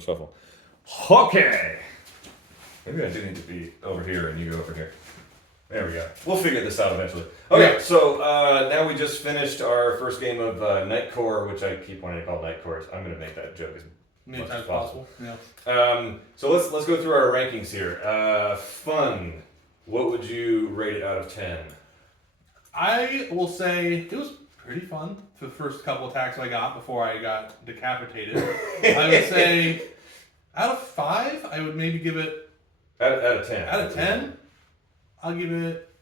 Shuffle. Okay. Maybe I do need to be over here and you go over here. There we go. We'll figure this out eventually. Okay, so now we just finished our first game of Night Core, which I keep wanting to call Night Core. I'm going to make that joke as many much times as possible. Yeah. So let's go through our rankings here. Fun. What would you rate it out of 10? I will say it was pretty fun for the first couple attacks I got before I got decapitated. I would say out of 5, I would maybe give it... Out of 10. Out of 10, I'll give it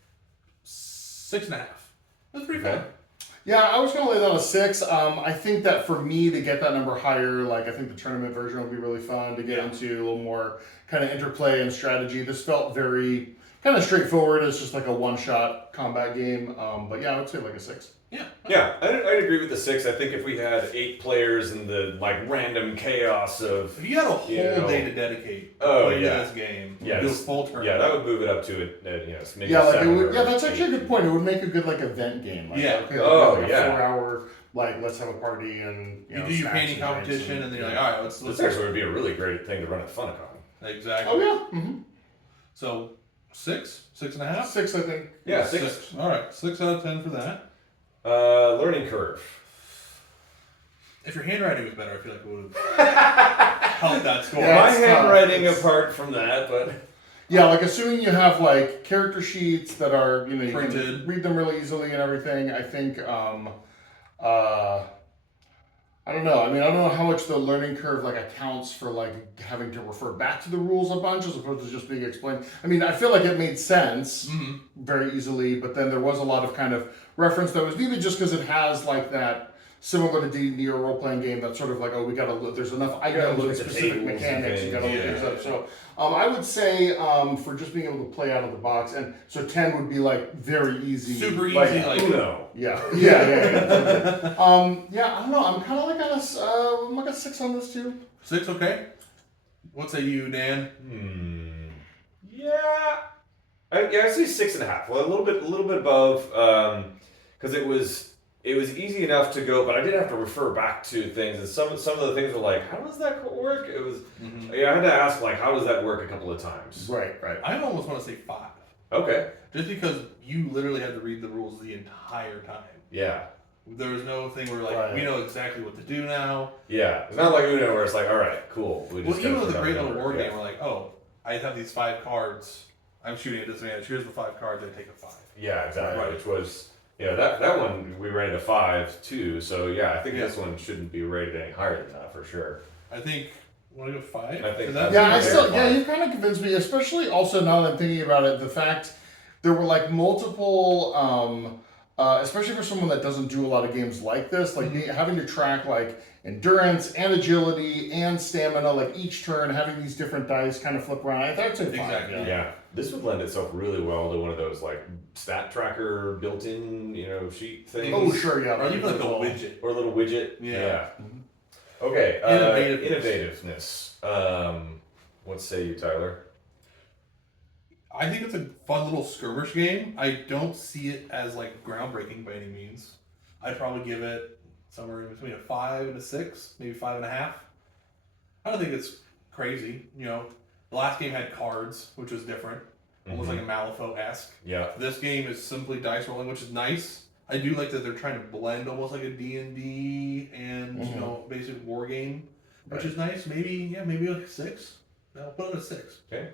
6.5. It was pretty fun. Yeah, I was going to lay down a 6. I think that for me to get that number higher, like I think the tournament version would be really fun to get into a little more kind of interplay and strategy. This felt very kind of straightforward. It's just like a one-shot combat game. But yeah, I would say like a 6. Yeah, I'd agree with the 6. I think if we had 8 players and the like random chaos of... If you had a whole day to dedicate to this game, do a full tournament. Yeah, that would move it up to it. Maybe that's actually a good point. It would make a good like event game. Like, okay, like a 4-hour let's have a party and you do your painting competition and then you're like, all right, let's. This actually would be a really great thing to run at Funicon. Exactly. Oh yeah. Mm-hmm. So 6, 6.5, 6, I think. Yeah, 6. All right, 6 out of 10 for that. Learning curve. If your handwriting was better, I feel like it would have helped that score. Yeah, my handwriting apart from that, but yeah, like assuming you have like character sheets that are you printed, can read them really easily and everything. I think I don't know. I mean, I don't know how much the learning curve like accounts for like having to refer back to the rules a bunch as opposed to just being explained. I mean, I feel like it made sense very easily, but then there was a lot of kind of reference that was needed just because it has like that similar to D&D or role-playing game that's sort of like, oh, we got to look, there's enough items with specific mechanics, you got to look things up. So I would say for just being able to play out of the box, and so 10 would be like very easy. Super easy, like Uno. Yeah. I don't know. I'm kind of like I'm like a 6 on this too. 6, okay. What say you, Dan? Yeah. I'd say 6.5. Well, a little bit above, because it was easy enough to go, but I did have to refer back to things, and some of the things were like, how does that work? It was, I had to ask like, how does that work a couple of times. Right. I almost want to say 5. Okay. Just because you literally had to read the rules the entire time. Yeah. There was no thing where like we know exactly what to do now. Yeah, it's not like Uno where it's like, all right, cool. Even with a great little war game, we're like, oh, I have these 5 cards. I'm shooting at disadvantage. Here's the 5 cards. I take a 5. Yeah, exactly. Right. Which was that one we rated a 5 too. So yeah, I think this one shouldn't be rated any higher than that for sure. I think. Want to go 5? I think. You kind of convinced me, especially also now that I'm thinking about it, the fact there were like multiple. Especially for someone that doesn't do a lot of games like this, like having to track like endurance and agility and stamina, like each turn having these different dice kind of flip around. I thought I'd say 5. Exactly. Yeah, this would lend itself really well to one of those like stat tracker built-in, sheet things. Oh sure, yeah. Or even like a widget. Or a little widget. Yeah. Okay. Innovativeness. What say you, Tyler? I think it's a fun little skirmish game. I don't see it as like groundbreaking by any means. I'd probably give it somewhere in between a 5 and a 6, maybe 5.5. I don't think it's crazy. The last game had cards, which was different, almost like a Malifaux-esque. Yeah. This game is simply dice rolling, which is nice. I do like that they're trying to blend almost like a D&D and basic war game, which is nice. Maybe like a 6. I'll put it a 6. Okay.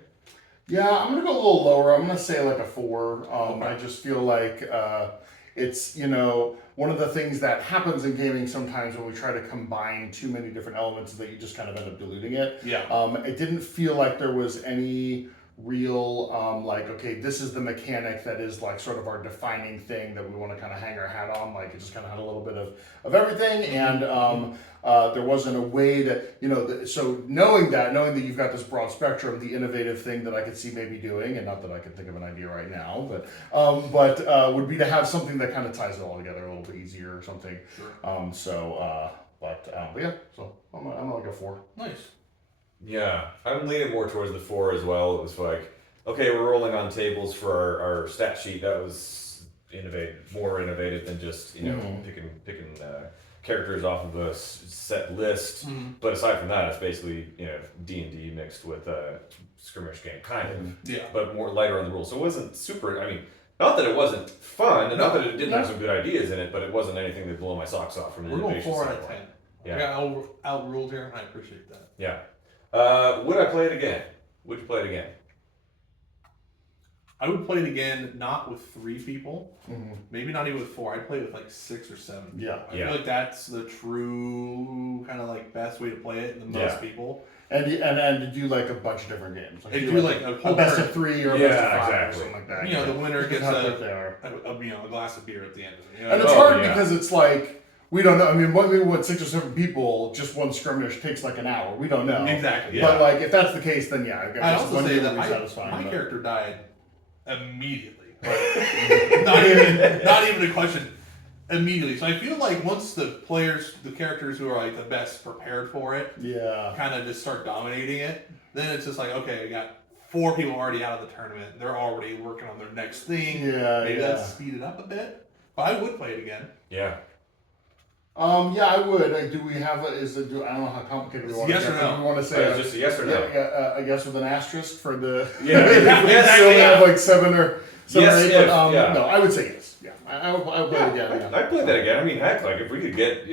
Yeah, I'm gonna go a little lower. I'm gonna say like a 4. I just feel like it's one of the things that happens in gaming sometimes when we try to combine too many different elements is that you just kind of end up diluting it. Yeah. It didn't feel like there was any real this is the mechanic that is like sort of our defining thing that we want to kind of hang our hat on. Like it just kind of had a little bit of everything, and there wasn't a way to so knowing that you've got this broad spectrum, the innovative thing that I could see maybe doing, and not that I could think of an idea right now, but would be to have something that kind of ties it all together a little bit easier or something. Sure. So I'm like a 4. Nice. Yeah, I'm leaning more towards the 4 as well. It was like, okay, we're rolling on tables for our stat sheet. That was more innovative than just picking characters off of a set list. But aside from that, it's basically D&D mixed with a skirmish game, kind of. Yeah. But more lighter on the rules. So it wasn't super. I mean, not that it wasn't fun, and not that it didn't have some good ideas in it, but it wasn't anything that blew my socks off from an We're going innovation 4 out of standpoint. 10. Yeah. I got outruled here, and I appreciate that. Yeah. Would I play it again? Would you play it again? I would play it again, not with 3 people, maybe not even with 4. I'd play it with like 6 or 7. Yeah. I feel like that's the true kind of like best way to play it than most people. And to do like a bunch of different games. Like do like a whole best turn. of 3 or a best of 5 exactly. or something like that. The winner gets a a glass of beer at the end of it. and it's hard because it's like, we don't know. I mean, maybe what 6 or 7 people, just one skirmish takes like an hour. We don't know. Exactly. But like, if that's the case, then yeah. I also one say game that would be satisfying, my but- character died immediately. not even a question. Immediately. So I feel like once the characters who are like the best prepared for it, kind of just start dominating it, then it's just like, okay, I got 4 people already out of the tournament. They're already working on their next thing. Maybe that's speed it up a bit. But I would play it again. Yeah. Yeah, I would. Like, do we have I don't know how complicated we want yes to or get. no? Do we want to say Just a yes or no? a yes with an asterisk for the Yes, so we have like 7 or 8. If, No, I would say yes. Yeah, I would play it again. I'd play that again. I mean, heck, like if we could get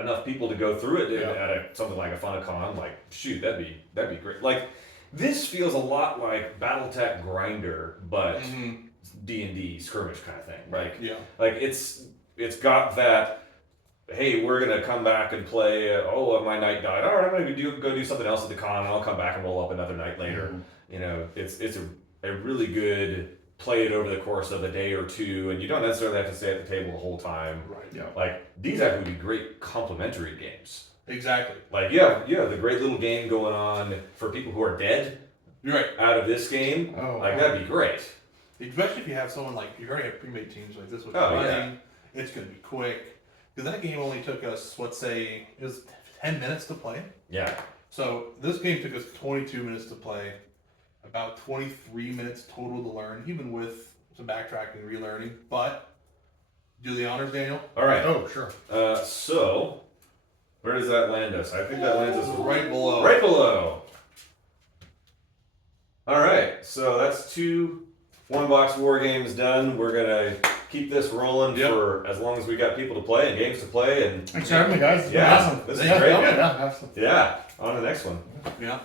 enough people to go through it at something like a Funicon, like shoot, that'd be great. Like this feels a lot like BattleTech Grinder, but D&D skirmish kind of thing. Like it's got that. Hey, we're gonna come back and play. My night died. All right, I'm gonna go do something else at the con, and I'll come back and roll up another night later. It's a really good play it over the course of a day or 2, and you don't necessarily have to stay at the table the whole time. Right. Yeah. Like these actually would be great complementary games. Exactly. Like the great little game going on for people who are dead. You're right. Out of this game, that'd be great. Especially if you have someone like you already have pre-made teams like this with running. Yeah. It's gonna be quick. Because that game only took us, let's say, it was 10 minutes to play. Yeah. So this game took us 22 minutes to play, about 23 minutes total to learn, even with some backtracking and relearning. But do the honors, Daniel. All right. Oh, sure. So where does that land us? I think that lands us right below. Right below. All right. So that's 2 One Box Wargames done. We're gonna keep this rolling for as long as we got people to play and games to play. And thanks for having me, guys. Yeah, Awesome. this is great. Yeah, awesome. Yeah. On to the next one. Yeah.